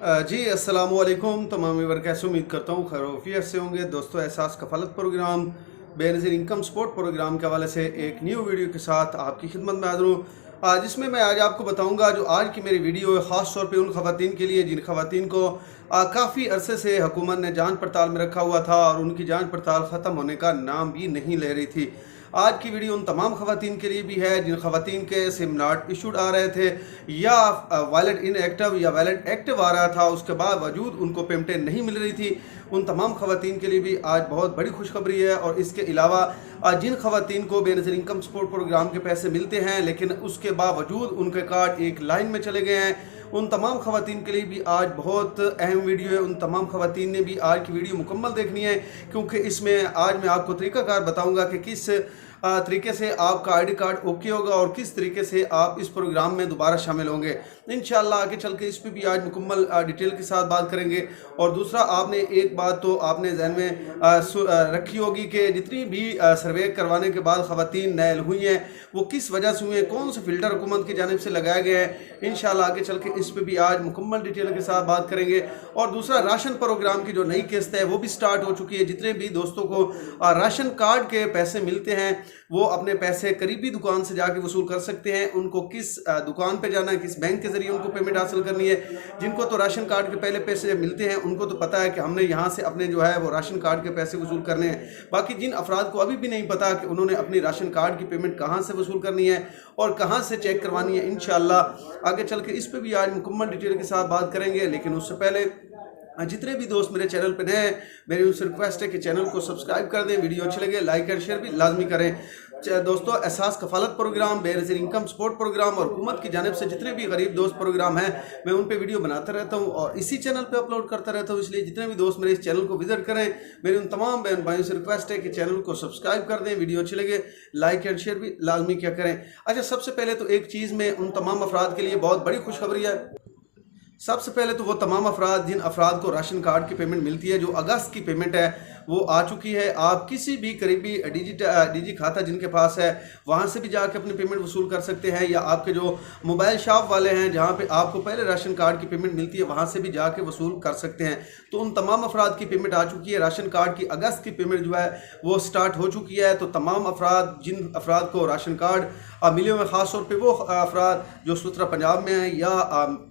जी अस्सलाम वालेकुम तमाम व्यूअर, कैसे उम्मीद करता हूँ खैर वफियत से होंगे। दोस्तों, Ehsaas Kafaalat program Benazir income support program के हवाले से एक न्यू वीडियो के साथ आपकी खिदमत में हाज़िर हूँ, जिसमें मैं आज आपको बताऊँगा जो आज की मेरी वीडियो है ख़ास तौर पे उन ख़वातीन के लिए जिन ख़वातीन को काफ़ी अरसे से हुकूमत ने जांच पड़ताल में रखा हुआ था और उनकी जांच पड़ताल ख़त्म होने का नाम भी नहीं ले रही थी। आज की वीडियो उन तमाम ख़वातीन के लिए भी है जिन ख़वातीन के सिम नॉट इशूड आ रहे थे या वैलिड इनएक्टिव या वैलिड एक्टिव आ रहा था, उसके बावजूद उनको पेमेंटें नहीं मिल रही थी। उन तमाम ख़वातीन के लिए भी आज बहुत बड़ी खुशखबरी है। और इसके अलावा जिन ख़वातीन को बेनज़ीर इनकम सपोर्ट प्रोग्राम के पैसे मिलते हैं लेकिन उसके बावजूद उनके कार्ड एक लाइन में चले गए हैं, उन तमाम ख़वातीन के लिए भी आज बहुत अहम वीडियो है। उन तमाम ख़वातीन ने भी आज की वीडियो मुकम्मल देखनी है, क्योंकि इसमें आज मैं आपको तरीक़ाकार बताऊंगा कि किस तरीके से आपका आईडी कार्ड ओके होगा और किस तरीके से आप इस प्रोग्राम में दोबारा शामिल होंगे। इंशाल्लाह आगे चल के इस पर भी आज मुकम्मल डिटेल के साथ बात करेंगे। और दूसरा, आपने एक बात तो आपने जहन में रखी होगी कि जितनी भी सर्वे करवाने के बाद ख़वातीन नाइल हुई हैं वो किस वजह से हुई हैं, कौन से फ़िल्टर हुकूमत की जानिब से लगाया गया है। इंशाल्लाह आगे चल के इस पर भी आज मुकम्मल डिटेल के साथ बात करेंगे। और दूसरा, राशन प्रोग्राम की जो नई किस्त है वो भी स्टार्ट हो चुकी है। जितने भी दोस्तों को राशन कार्ड के पैसे मिलते हैं वो अपने पैसे करीबी दुकान से जाके वसूल कर सकते हैं। उनको किस दुकान पे जाना है, किस बैंक के जरिए उनको पेमेंट हासिल करनी है। जिनको तो राशन कार्ड के पहले पैसे मिलते हैं उनको तो पता है कि हमने यहाँ से अपने जो है वो राशन कार्ड के पैसे वसूल करने हैं। बाकी जिन अफराद को अभी भी नहीं पता कि उन्होंने अपनी राशन कार्ड की पेमेंट कहाँ से वसूल करनी है और कहाँ से चेक करवानी है, इंशाल्लाह आगे चल के इस पर भी आज मुकम्मल डिटेल के साथ बात करेंगे। लेकिन उससे पहले जितने भी दोस्त मेरे चैनल पर नए हैं, मेरी उनसे रिक्वेस्ट है कि चैनल को सब्सक्राइब कर दें, वीडियो अच्छे लगे लाइक और शेयर भी लाजमी करें। दोस्तों, Ehsaas Kafaalat program, Benazir income support program और हुकूमत की जानिब से जितने भी गरीब दोस्त प्रोग्राम हैं मैं उन पे वीडियो बनाता रहता हूं और इसी चैनल पे अपलोड करता रहता हूं। इसलिए जितने भी दोस्त मेरे इस चैनल को विजिट करें, मेरी उन तमाम बहन भाइयों से रिक्वेस्ट है कि चैनल को सब्सक्राइब कर दें, वीडियो अच्छी लगे लाइक एंड शेयर भी लाजमी क्या करें। अच्छा, सबसे पहले तो एक चीज़ में उन तमाम अफराद के लिए बहुत बड़ी खुशखबरी है। सबसे पहले तो वो तमाम अफराद जिन अफराद को राशन कार्ड की पेमेंट मिलती है, जो अगस्त की पेमेंट है वो आ चुकी है। आप किसी भी करीबी डिजी खाता जिनके पास है वहाँ से भी जाकर अपनी पेमेंट वसूल कर सकते हैं, या आपके जो मोबाइल शॉप वाले हैं जहाँ पे आपको पहले राशन कार्ड की पेमेंट मिलती है वहाँ से भी जाके वसूल कर सकते हैं। तो उन तमाम अफराद की पेमेंट आ चुकी है। राशन कार्ड की अगस्त की पेमेंट जो है वो स्टार्ट हो चुकी है। तो तमाम अफराद जिन अफराद को राशन कार्ड मिले हुए, ख़ास तौर पे वो अफराद जो सुतरा पंजाब में हैं या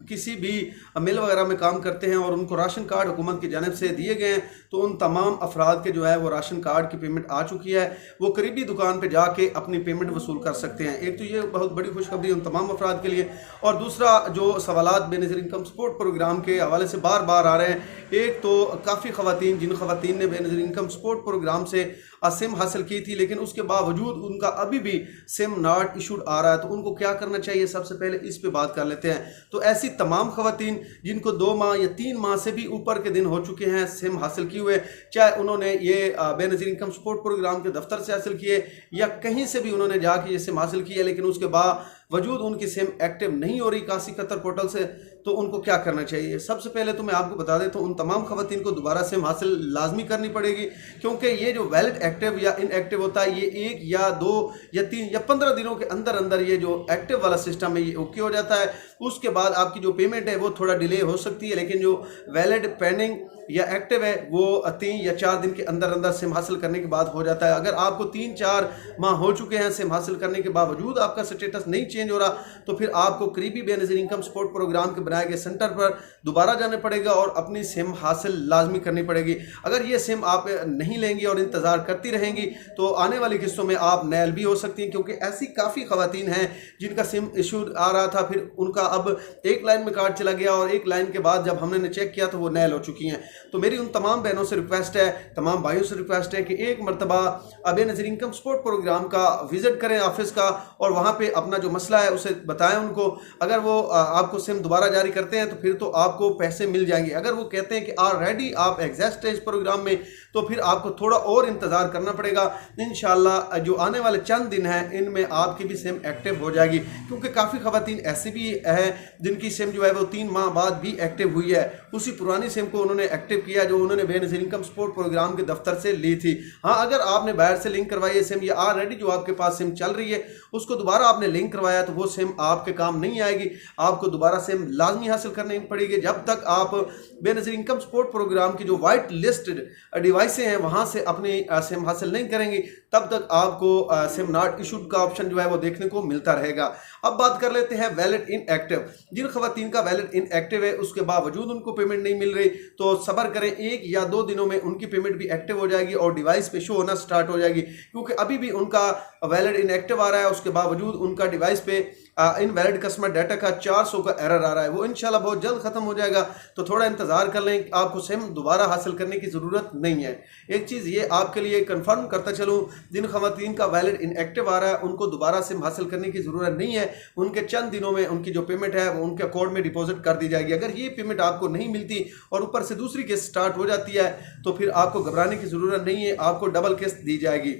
किसी भी मिल वगैरह में काम करते हैं और उनको राशन कार्ड हुकूमत की जानिब से दिए गए हैं, तो उन तमाम अफराद के जो है वो राशन कार्ड की पेमेंट आ चुकी है। वो करीबी दुकान पे जाके अपनी पेमेंट वसूल कर सकते हैं। एक तो ये बहुत बड़ी खुशखबरी उन तमाम अफराद के लिए। और दूसरा, जो सवालात बेनज़ीर इनकम सपोर्ट प्रोग्राम के हवाले से बार बार आ रहे हैं, एक तो काफ़ी ख़वातीन जिन ख़वातीन ने बेनज़ीर इनकम सपोर्ट प्रोग्राम से सिम हासिल की थी लेकिन उसके बावजूद उनका अभी भी सिम नॉट इशूड आ रहा है, तो उनको क्या करना चाहिए, सबसे पहले इस पे बात कर लेते हैं। तो ऐसी तमाम ख़वातीन जिनको 2 माह या 3 माह से भी ऊपर के दिन हो चुके हैं सिम हासिल किए हुए, चाहे उन्होंने ये बेनज़ीर इनकम सपोर्ट प्रोग्राम के दफ्तर से हासिल किए या कहीं से भी उन्होंने जाके ये सिम हासिल किया, लेकिन उसके बावजूद उनकी सिम एक्टिव नहीं हो रही कासी कतर पोर्टल से, तो उनको क्या करना चाहिए। सबसे पहले तो मैं आपको बता देता हूँ उन तमाम ख़वातीन को दोबारा सिम हासिल लाजमी करनी पड़ेगी, क्योंकि ये जो वैलिड एक्टिव या इनएक्टिव होता है ये 1 या 2 या 3 या 15 दिनों के अंदर अंदर ये जो एक्टिव वाला सिस्टम है ये ओके हो जाता है। उसके बाद आपकी जो पेमेंट है वो थोड़ा डिले हो सकती है, लेकिन जो वैलिड पेंडिंग या एक्टिव है वो 3 या 4 दिन के अंदर अंदर सिम हासिल करने के बाद हो जाता है। अगर आपको 3-4 माह हो चुके हैं सिम हासिल करने के बावजूद आपका स्टेटस नहीं चेंज हो रहा, तो फिर आपको करीबी बेनज़ीर इनकम सपोर्ट प्रोग्राम के बनाए गए सेंटर पर दोबारा जाना पड़ेगा और अपनी सिम हासिल लाजमी करनी पड़ेगी। अगर ये सिम आप नहीं लेंगी और इंतज़ार करती रहेंगी तो आने वाली किस्तों में आप नैल भी हो सकती हैं, क्योंकि ऐसी काफ़ी ख़वातीन हैं जिनका सिम इशू आ रहा था, फिर उनका अब एक लाइन में कार्ड चला गया और एक लाइन के बाद जब हमने चेक किया तो वो नैल हो चुकी हैं। तो मेरी उन तमाम बहनों से रिक्वेस्ट है, तमाम भाइयों से रिक्वेस्ट है कि एक मरतबा बेनज़ीर इनकम सपोर्ट प्रोग्राम का विजिट करें ऑफिस का और वहाँ पे अपना जो मसला है उसे बताएं उनको। अगर वो आपको सिम दोबारा जारी करते हैं तो फिर तो आपको पैसे मिल जाएंगे। अगर वो कहते हैं कि ऑलरेडी आप एग्जैस्ट है इस प्रोग्राम में, तो फिर आपको थोड़ा और इंतज़ार करना पड़ेगा। इंशाल्लाह जो आने वाले चंद दिन हैं इनमें आपकी भी सिम एक्टिव हो जाएगी, क्योंकि काफ़ी ख़वातीन ऐसी भी है, जिनकी सिम जो है वो 3 माह बाद भी एक्टिव हुई है, उसी पुरानी सिम को उन्होंने एक्टिव किया जो उन्होंने बेनज़ीर इनकम सपोर्ट प्रोग्राम के दफ्तर से ली थी। हाँ, अगर आपने बाहर से लिंक करवाई है सिम या ऑलरेडी जो आपके पास सिम चल रही है उसको दोबारा आपने लिंक करवाया तो वो सिम आपके काम नहीं आएगी, आपको दोबारा सिम लाजमी हासिल करनी पड़ेगी। जब तक आप बेनज़ीर इनकम सपोर्ट प्रोग्राम की जो वाइट लिस्टेड डिवाइसें हैं वहाँ से अपनी सिम हासिल नहीं करेंगी तब तक आपको सिम नॉट इशूड का ऑप्शन जो है वो देखने को मिलता रहेगा। अब बात कर लेते हैं वैलिड इनएक्टिव। जिन खवातीन का वैलिड इनएक्टिव है उसके बावजूद उनको पेमेंट नहीं मिल रही तो सब्र करें, 1 या 2 दिनों में उनकी पेमेंट भी एक्टिव हो जाएगी और डिवाइस पे शो होना स्टार्ट हो जाएगी, क्योंकि अभी भी उनका वैलिड इनएक्टिव आ रहा है, उसके बावजूद उनका डिवाइस पे इनवैलिड कस्टमर डाटा का 400 का एरर आ रहा है। वो इंशाल्लाह बहुत जल्द खत्म हो जाएगा, तो थोड़ा इंतजार कर लें, आपको सिम दोबारा हासिल करने की ज़रूरत नहीं है। एक चीज़ ये आपके लिए कंफर्म करता चलूँ, जिन खवातीन का वैलिड इनएक्टिव आ रहा है उनको दोबारा सिम हासिल करने की ज़रूरत नहीं है, उनके चंद दिनों में उनकी जो पेमेंट है वो उनके अकाउंट में डिपॉजिट कर दी जाएगी। अगर ये पेमेंट आपको नहीं मिलती और ऊपर से दूसरी किस्त स्टार्ट हो जाती है तो फिर आपको घबराने की ज़रूरत नहीं है, आपको डबल किस्त दी जाएगी।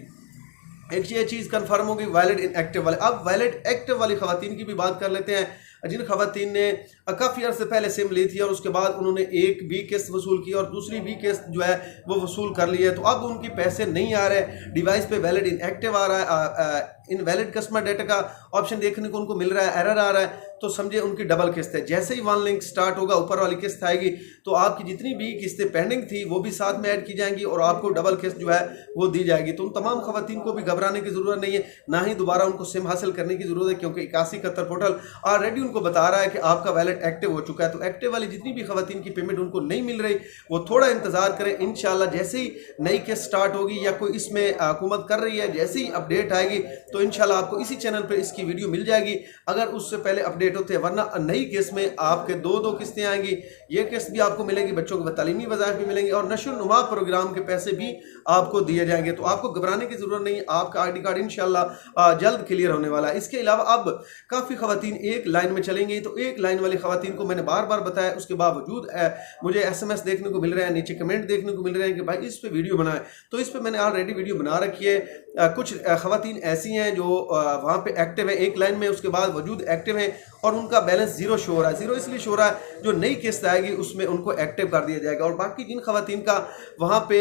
एक ये चीज़ कंफर्म होगी वैलिड इनएक्टिव वाले। अब वैलिड एक्टिव वाली खवातीन की भी बात कर लेते हैं, जिन खवातीन ने काफ़ी अर्से पहले सिम ली थी और उसके बाद उन्होंने एक भी किस्त वसूल की और दूसरी भी किस्त जो है वो वसूल कर ली है, तो अब उनकी पैसे नहीं आ रहे, डिवाइस पे वैलिड इनएक्टिव आ रहा है, इनवैलिड कस्टमर डाटा का ऑप्शन देखने को उनको मिल रहा है, एरर आ रहा है, तो समझे उनकी डबल किस्त है। जैसे ही वन लिंक स्टार्ट होगा ऊपर वाली किस्त आएगी तो आपकी जितनी भी किस्तें पेंडिंग थी वो भी साथ में ऐड की जाएंगी और आपको डबल किस्त जो है वो दी जाएगी। तो उन तमाम खवातीन को भी घबराने की ज़रूरत नहीं है, ना ही दोबारा उनको सिम हासिल करने की ज़रूरत है, क्योंकि 8171 पोर्टल ऑलरेडी उनको बता रहा है कि आपका वैलिड एक्टिव हो चुका है। तो एक्टिव वाली जितनी भी खवातीन की पेमेंट उनको नहीं मिल रही वो थोड़ा इंतजार करें, इंशाल्लाह जैसे ही नई किस्त स्टार्ट होगी या कोई इसमें हुकूमत कर रही है, जैसे ही अपडेट आएगी तो इंशाल्लाह आपको इसी चैनल पर इसकी वीडियो मिल जाएगी, अगर उससे पहले अपडेट होते हैं। वरना नई किस्त में आपके दो किस्तें आएंगी, ये किस्त भी आपको मिलेगी, बच्चों को तालीमी वज़ाइफ भी मिलेंगे और नशो-नुमा प्रोग्राम के पैसे भी आपको दिए जाएंगे। तो आपको घबराने की ज़रूरत नहीं है, आपका ID कार्ड इंशाल्लाह जल्द क्लियर होने वाला है। इसके अलावा अब काफ़ी खवातीन एक लाइन में चलेंगी, तो एक लाइन वाली खवातीन को मैंने बार बार बताया, उसके बावजूद मुझे SMS देखने को मिल रहे हैं, नीचे कमेंट देखने को मिल रहे हैं कि भाई इस पर वीडियो बनाए, तो इस पर मैंने ऑलरेडी वीडियो बना रखी है। कुछ खवातीन ऐसी हैं जो वहाँ पे एक्टिव है एक लाइन में, उसके बाद वजूद एक्टिव है और उनका बैलेंस ज़ीरो शो हो रहा है। ज़ीरो इसलिए शो हो रहा है जो नई किस्त आएगी उसमें उनको एक्टिव कर दिया जाएगा। और बाकी जिन खवातीन का वहाँ पे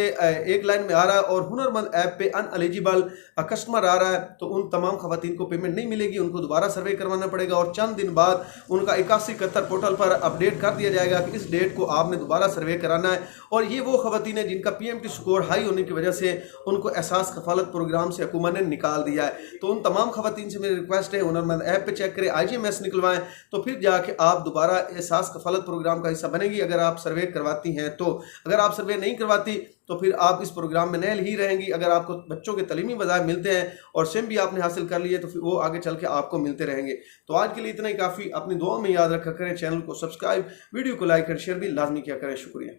एक लाइन में आ रहा है और हुनरमंद ऐप पे अनएलिजिबल कस्टमर आ रहा है, तो उन तमाम खवातीन को पेमेंट नहीं मिलेगी, उनको दोबारा सर्वे करवाना पड़ेगा और चंद दिन बाद उनका 8171 पोर्टल पर अपडेट कर दिया जाएगा कि इस डेट को आपने दोबारा सर्वे कराना है। और ये वो खवातीन है जिनका PMT स्कोर हाई होने की वजह से उनको एहसास कफालत प्रोग्राम से हुकूमत ने निकाल दिया है। तो उन तमाम खवातीन से मेरी रिक्वेस्ट है, हुनरमंद ऐप पे चेक करें, IGMS निकलवाएं, तो फिर जाके आप दोबारा एहसास कफालत प्रोग्राम का हिस्सा बनेगी अगर आप सर्वे करवाती हैं। तो अगर आप सर्वे नहीं करवाती तो फिर आप इस प्रोग्राम में नैल ही रहेंगी। अगर आपको बच्चों के तलीमी वज़ाइफ मिलते हैं और सिम भी आपने हासिल कर लिए तो फिर वो आगे चल के आपको मिलते रहेंगे। तो आज के लिए इतना ही काफ़ी, अपनी दुआ में याद रखा करें, चैनल को सब्सक्राइब, वीडियो को लाइक और शेयर भी लाजमी किया करें। शुक्रिया।